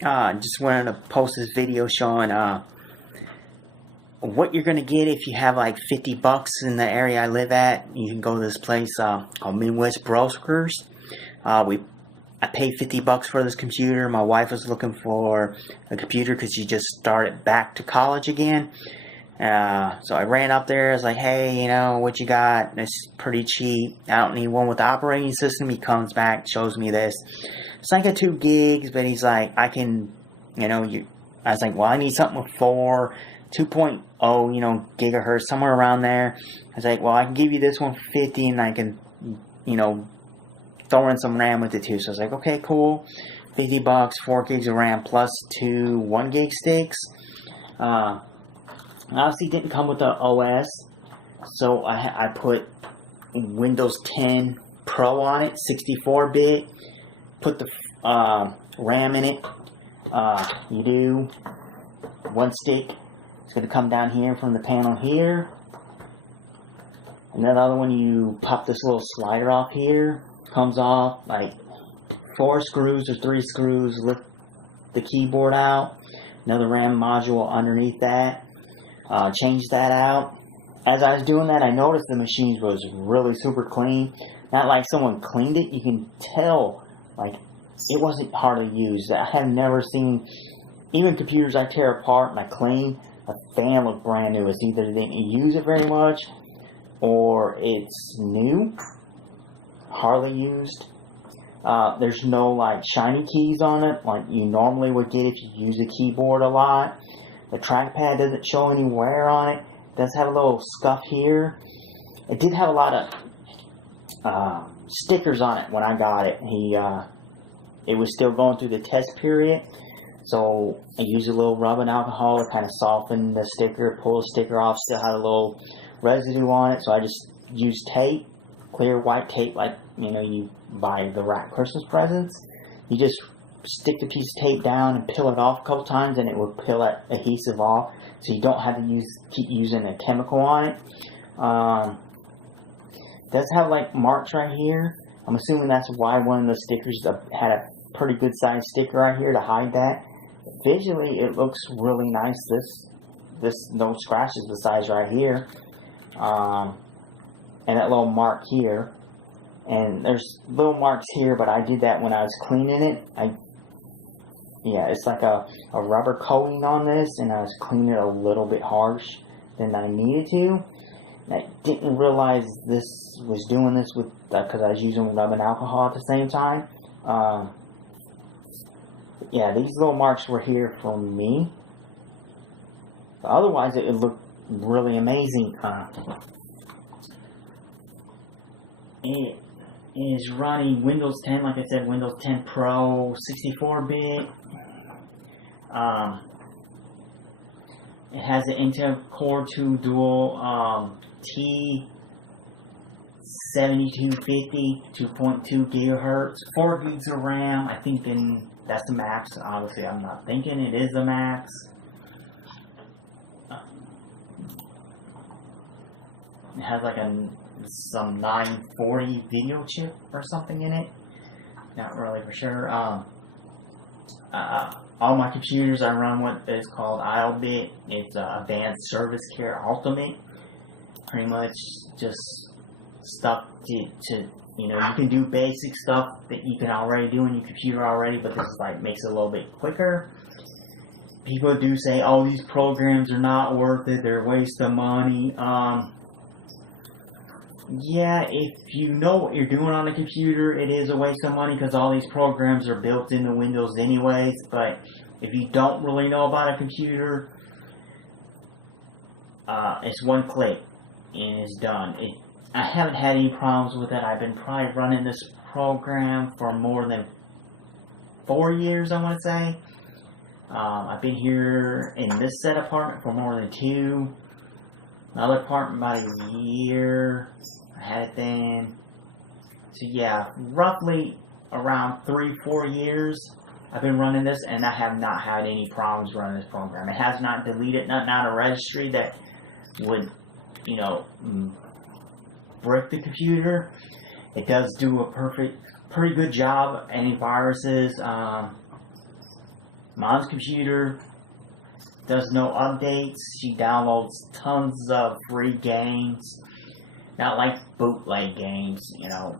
Just wanted to post this video showing what you're gonna get if you have like 50 bucks in the area I live at. You can go to this place called Midwest Brokers. I paid 50 bucks for this computer. My wife was looking for a computer because she just started back to college again. So I ran up there. I was like, hey, you know, what you got? It's pretty cheap. I don't need one with the operating system. He comes back, shows me this. It's like a 2 gigs, but he's like, I can, you know, I was like, well, I need something with 2.0, you know, gigahertz, somewhere around there. I was like, well, I can give you this one for 50 and I can, you know, throw in some RAM with it too. So I was like, okay, cool. 50 bucks, 4 gigs of RAM plus 2 1 gig sticks. Obviously didn't come with the OS, so I put Windows 10 Pro on it, 64-bit. Put the RAM in it. You do 1 stick. It's going to come down here from the panel here. And then the other one, you pop this little slider off here. Comes off like 4 screws or 3 screws. Lift the keyboard out. Another RAM module underneath that. Change that out. As I was doing that, I noticed the machine was really super clean. Not like someone cleaned it. You can tell, like, it wasn't hard to use. I have never seen, even computers I tear apart and I clean, a fan look brand new. It's either they didn't use it very much, or it's new, hardly used. There's no, like, shiny keys on it, like you normally would get if you use the keyboard a lot. The trackpad doesn't show any wear on it. It does have a little scuff here. It did have a lot of stickers on it when I got it. It was still going through the test period, so I used a little rubbing alcohol to kind of soften the sticker, pull the sticker off. Still had a little residue on it, so I just used tape, clear white tape, like, you know, you buy the wrap Christmas presents. You just stick the piece of tape down and peel it off a couple times, and it will peel that adhesive off, so you don't have to keep using a chemical on it. It does have like marks right here. I'm assuming that's why one of the stickers had a pretty good sized sticker right here to hide that. Visually, it looks really nice. This no scratches the size right here, and that little mark here. And there's little marks here, but I did that when I was cleaning it. Yeah, it's like a rubber coating on this, and I was cleaning it a little bit harsh than I needed to. And I didn't realize this was doing this with because I was using rubbing alcohol at the same time. Yeah, these little marks were here for me. But otherwise, it looked really amazing. It is running Windows 10, like I said, Windows 10 Pro, 64-bit. It has an Intel Core 2 Dual T7250, 2.2 gigahertz, 4 gigs of RAM. I think that's the max. Obviously, I'm not thinking it is the max. It has like some 940 video chip or something in it. Not really for sure. All my computers I run what is called IOBIT. It's Advanced Service Care Ultimate. Pretty much just stuff to you know, you can do basic stuff that you can already do in your computer already, but this like makes it a little bit quicker. People do say, oh, these programs are not worth it, they're a waste of money. Yeah, if you know what you're doing on a computer, it is a waste of money because all these programs are built into Windows anyways. But if you don't really know about a computer, it's 1 click and it's done. I haven't had any problems with it. I've been probably running this program for more than 4 years, I want to say. I've been here in this set apartment for more than 2. Another apartment about a year. I had it then. So yeah, roughly around 3-4 years I've been running this, and I have not had any problems running this program. It has not deleted nothing out of registry that would, you know, brick the computer. It does do a pretty good job of antiviruses. Mom's computer does no updates. She downloads tons of free games. Not like bootleg games, you know,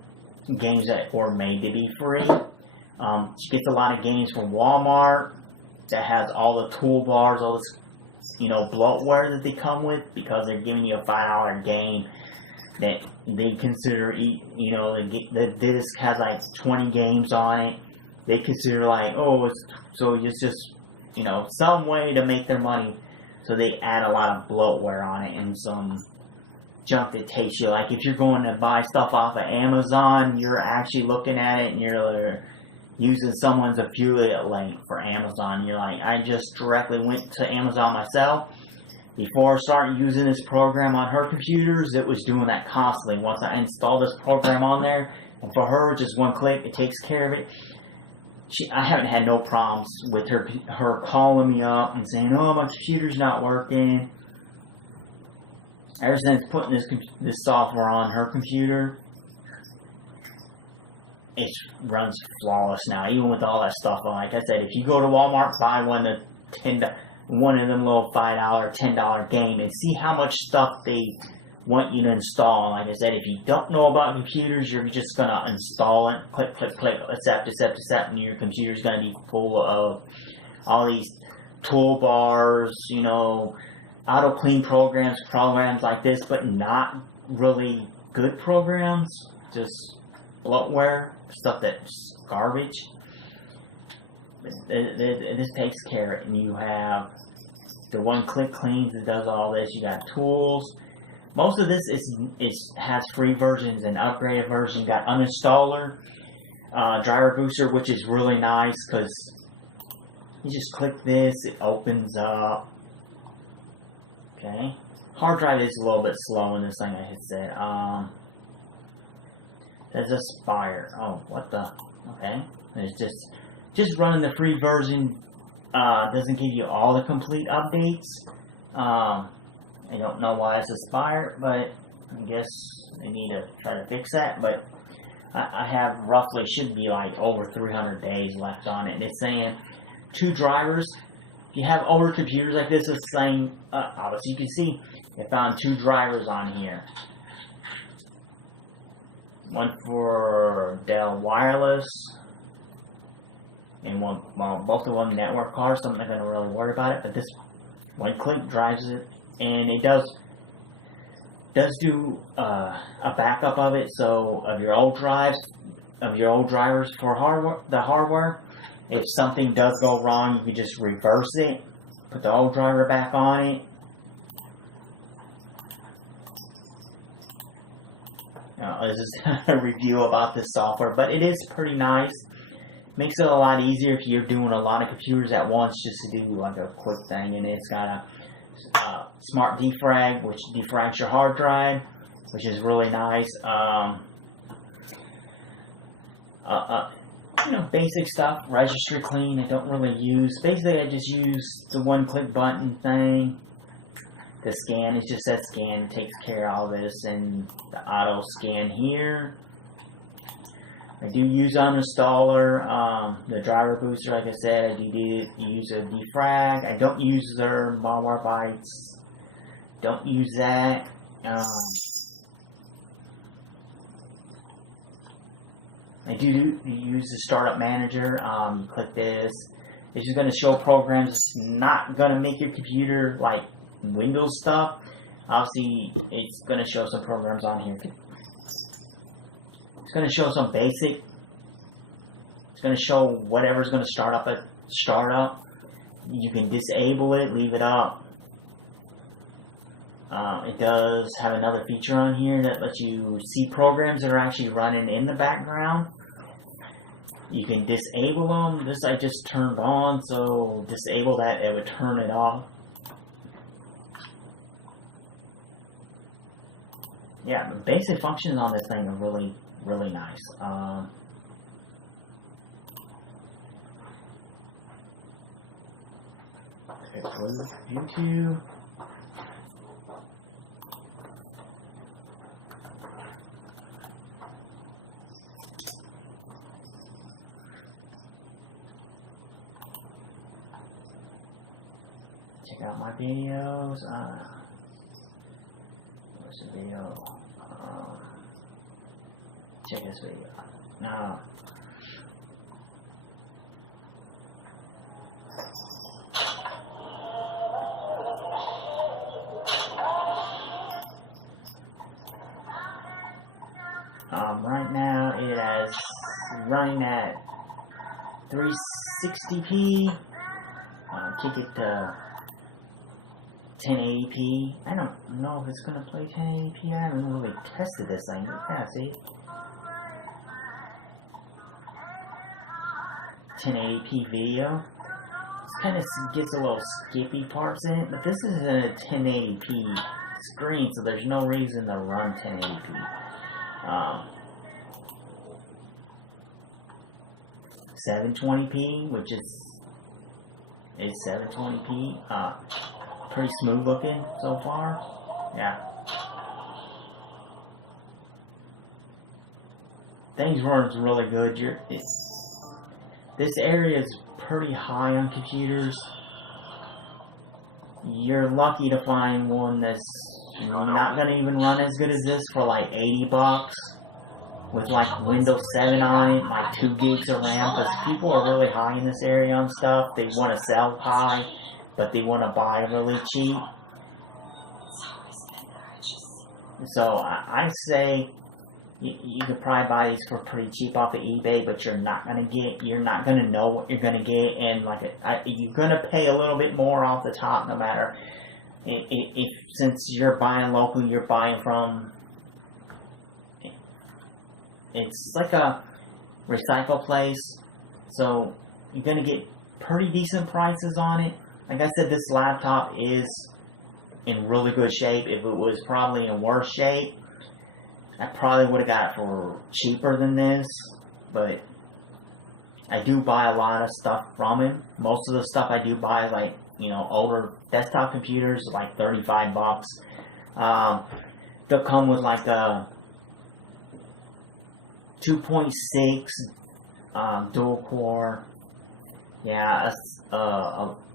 games that were made to be free. She gets a lot of games from Walmart that has all the toolbars, all this, you know, bloatware that they come with, because they're giving you a $5 game that they consider, you know, the disc has like 20 games on it. They consider like, oh, it's just, you know, some way to make their money. So they add a lot of bloatware on it and some junk that takes you, like if you're going to buy stuff off of Amazon, you're actually looking at it and you're using someone's affiliate link for Amazon. You're like, I just directly went to Amazon myself. Before starting using this program on her computers, it was doing that constantly. Once I installed this program on there, and for her, just one click, it takes care of it. I haven't had no problems with her calling me up and saying, oh, my computer's not working. Ever since putting this software on her computer, it runs flawless now, even with all that stuff on. Like I said, if you go to Walmart, buy one of them little $5, $10 game and see how much stuff they want you to install. Like I said, if you don't know about computers, you're just going to install it, click, click, click, accept, and your computer's going to be full of all these toolbars, you know, auto clean programs like this, but not really good programs, just bloatware, stuff that's garbage. This takes care of it, and you have the one-click cleans that does all this. You got tools. Most of this has free versions and upgraded versions. You got uninstaller, driver booster, which is really nice because you just click this, it opens up. Okay, hard drive is a little bit slow in this thing. I had said. There's Aspire. Oh, what the? Okay, it's just running the free version. Doesn't give you all the complete updates. I don't know why it's Aspire, but I guess they need to try to fix that. But I have roughly, should be like over 300 days left on it. And it's saying 2 drivers. If you have older computers like this, it's saying, obviously you can see, it found 2 drivers on here. One for Dell Wireless, and both of them network cards, so I'm not going to really worry about it. But this one click drives it, and it does do a backup of it. So of your old drivers for the hardware. If something does go wrong, you can just reverse it, put the old driver back on it. This is a review about this software, but it is pretty nice. Makes it a lot easier if you're doing a lot of computers at once, just to do like a quick thing. And it's got a smart defrag, which defrags your hard drive, which is really nice. You know, basic stuff, registry clean, I don't really use. Basically, I just use the one-click button thing. The scan, it just says scan, it takes care of all this, and the auto scan here. I do use uninstaller, the driver booster, like I said, I do use a defrag. I don't use their Malwarebytes. Don't use that. I do use the startup manager. You click this. It's just going to show programs. It's not going to make your computer like Windows stuff. Obviously, it's going to show some programs on here. It's going to show some basic. It's going to show whatever's going to start up at startup. You can disable it, leave it up. It does have another feature on here that lets you see programs that are actually running in the background. You can disable them. This I just turned on, so disable that, it would turn it off. Yeah, the basic functions on this thing are really, really nice. YouTube. check out my videos. Where's the video? Check this video out. No. Right now it is running at 360p. Kick it to 1080p. I don't know if it's gonna play 1080p. I haven't really tested this thing. Yeah, see? 1080p video. This kind of gets a little skippy parts in it, but this is a 1080p screen, so there's no reason to run 1080p. 720p, which is 720p. Pretty smooth looking so far. Yeah. Things runs really good. This area is pretty high on computers. You're lucky to find one that's not gonna even run as good as this for like $80 with like Windows 7 on it, like 2 gigs of RAM, because people are really high in this area on stuff. They want to sell high, but they want to buy really cheap. So I say you could probably buy these for pretty cheap off of eBay, but you're not gonna know what you're gonna get, and you're gonna pay a little bit more off the top, no matter if since you're buying local, you're buying from. It's like a recycle place, so you're gonna get pretty decent prices on it. Like I said, this laptop is in really good shape. If it was probably in worse shape, I probably would have got it for cheaper than this, but I do buy a lot of stuff from him. Most of the stuff I do buy is like, older desktop computers, like $35. They'll come with like a 2.6 dual core, a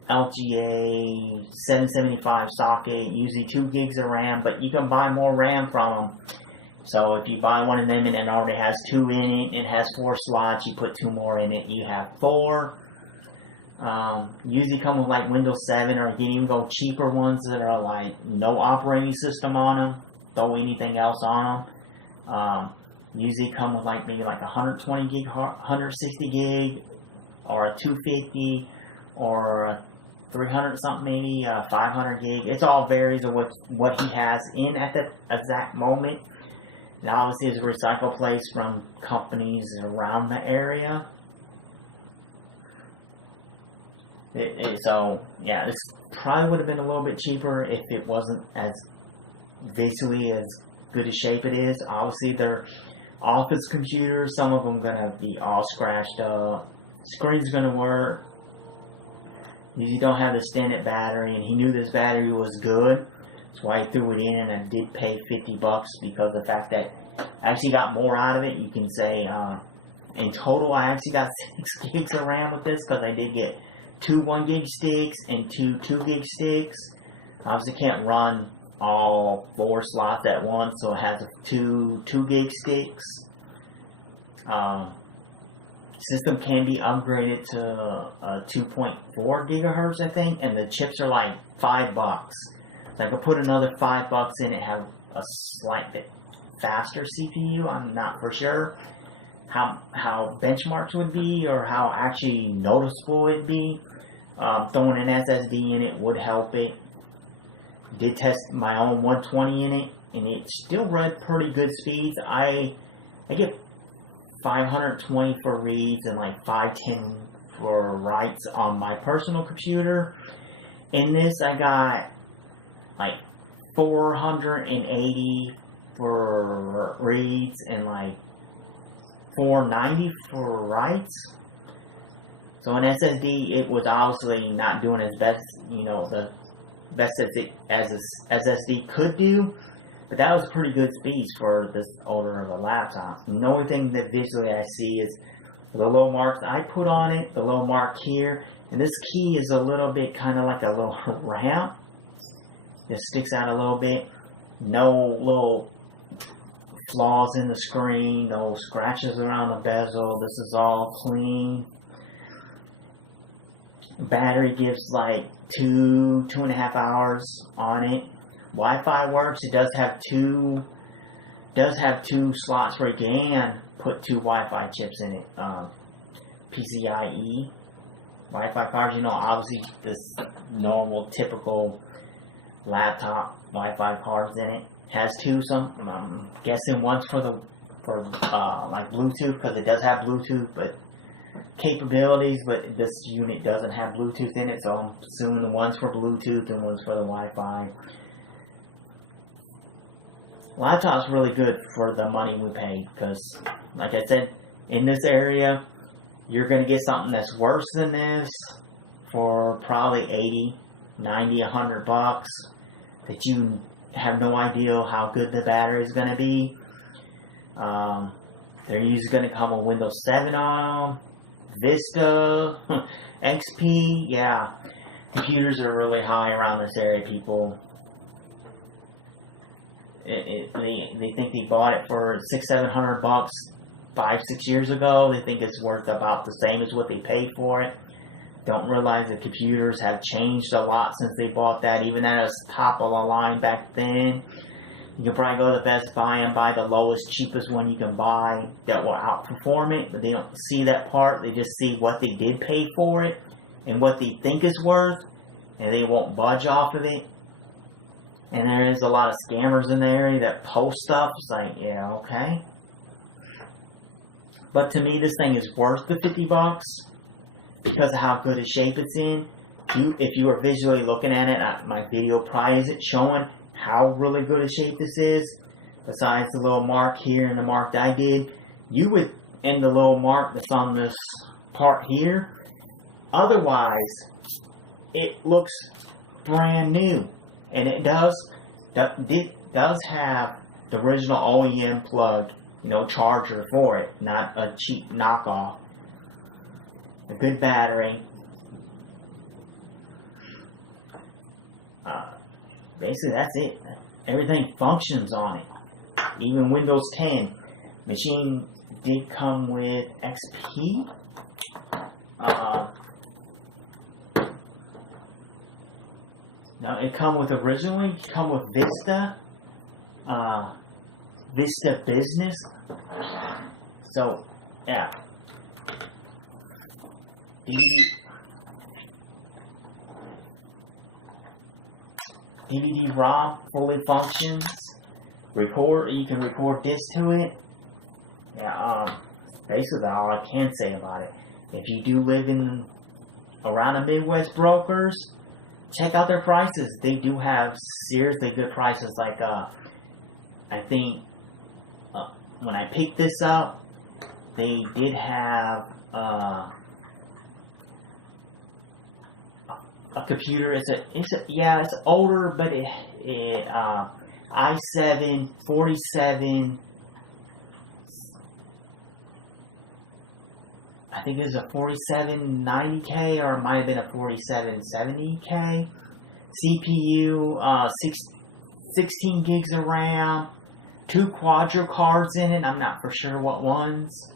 LGA 775 socket, usually 2 gigs of RAM, but you can buy more RAM from them. So if you buy one of them and it already has 2 in it, it has 4 slots, you put 2 more in it, you have 4. Usually come with like Windows 7, or you can even go cheaper ones that are like no operating system on them, throw anything else on them. Usually come with like maybe like 120 gig, 160 gig, or a 250, or a 300 something, maybe 500 gig. It all varies of what he has in at the exact moment. And obviously it's a recycle place from companies around the area. So yeah, this probably would have been a little bit cheaper if it wasn't as visually as good a shape it is. Obviously they're office computers, some of them gonna be all scratched up. Screen's gonna work. You don't have the standard battery, and he knew this battery was good. That's why he threw it in, and I did pay $50 because of the fact that I actually got more out of it. You can say in total I actually got 6 gigs of RAM with this, because I did get 2 1 gig sticks and 2 2 gig sticks. Obviously can't run all 4 slots at once, so it has 2 2 gig sticks. System can be upgraded to 2.4 gigahertz, I think, and the chips are like $5. So I could put another $5 in it, have a slight bit faster CPU. I'm not for sure how benchmarks would be, or how actually noticeable it'd be. Throwing an SSD in it would help it. Did test my own 120 in it, and it still read pretty good speeds. I get 520 for reads and like 510 for writes on my personal computer. In this I got like 480 for reads and like 490 for writes. So an SSD, it was obviously not doing as best, the best as SSD could do, but that was pretty good speeds for this older of a laptop. And the only thing that visually I see is The little marks I put on it, the little mark here, and this key is a little bit kind of like a little ramp. It sticks out a little bit. No little flaws in the screen, no scratches around the bezel. This is all clean. Battery gives like 2.5 hours on it. Wi-Fi works. It does have two slots where you can put 2 Wi-Fi chips in it. PCIe Wi-Fi cards. You know, obviously this normal typical laptop Wi-Fi cards in it. Has 2. Some I'm guessing one's for like Bluetooth, because it does have Bluetooth, but capabilities, but this unit doesn't have Bluetooth in it, so I'm assuming the one's for Bluetooth and one's for the Wi-Fi. Laptop's really good for the money we paid, because, like I said, in this area, you're going to get something that's worse than this for probably 80, 90, 100 bucks, that you have no idea how good the battery is going to be. They're usually going to come with Windows 7 on them, Vista, XP. Yeah, computers are really high around this area, people. They think they bought it for $600-700 bucks 5-6 years ago. They think it's worth about the same as what they paid for it. Don't realize that computers have changed a lot since they bought that. Even at its top of the line back then, you can probably go to Best Buy and buy the lowest, cheapest one you can buy that will outperform it, but they don't see that part. They just see what they did pay for it and what they think it's worth, and they won't budge off of it. And there is a lot of scammers in the area that post stuff. It's like, yeah, okay. But to me, this thing is worth the 50 bucks because of how good a shape it's in. If you are visually looking at it, my video probably isn't showing how really good a shape this is. Besides the little mark here and the mark that I did, you would end the little mark that's on this part here. Otherwise, it looks brand new. And it does have the original OEM plug, charger for it, not a cheap knockoff. A good battery. Basically, that's it. Everything functions on it. Even Windows 10. Machine did come with XP. Now, it originally come with Vista. Vista Business. So, yeah. DVD-ROM fully functions. You can record disc to it. Yeah, basically all I can say about it. If you do live around the Midwest brokers, check out their prices. They do have seriously good prices. Like, I think when I picked this up, they did have a computer. It's older, but it i7 47. I think it was a 4790K, or it might have been a 4770K. CPU, 16 gigs of RAM, 2 quadro cards in it. I'm not for sure what ones.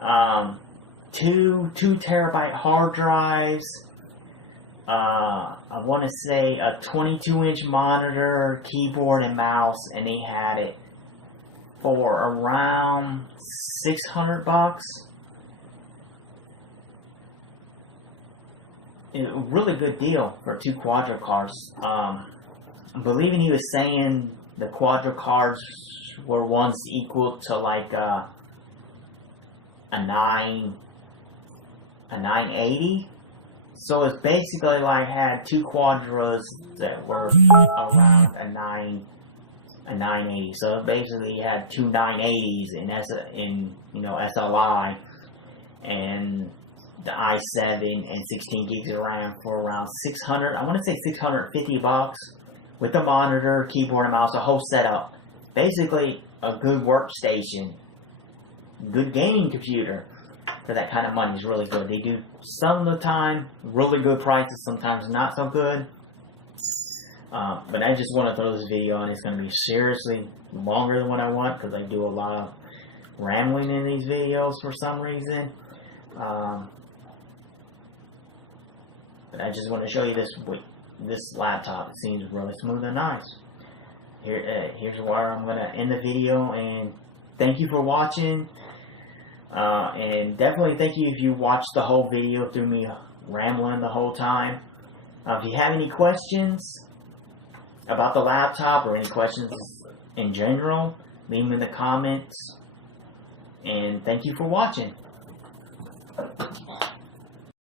2 terabyte hard drives. I want to say a 22-inch monitor, keyboard, and mouse, and they had it for around $600. A really good deal for 2 quadro cards. I'm believing he was saying the quadro cards were ones equal to like a 980. So it's basically like had 2 quadros that were around a 980. So basically you had 2 980s in SLI, and the i7 and 16 gigs of RAM for around 600. I want to say $650 with the monitor, keyboard, and mouse, a whole setup. Basically a good workstation, good gaming computer. for that kind of money is really good. They do some of the time really good prices, sometimes not so good. But I just want to throw this video on. It's going to be seriously longer than what I want because I do a lot of rambling in these videos for some reason. But I just want to show you this laptop. It seems really smooth and nice. Here's where I'm going to end the video, and thank you for watching. And definitely thank you if you watched the whole video through me rambling the whole time. If you have any questions about the laptop or any questions in general, leave them in the comments. And thank you for watching.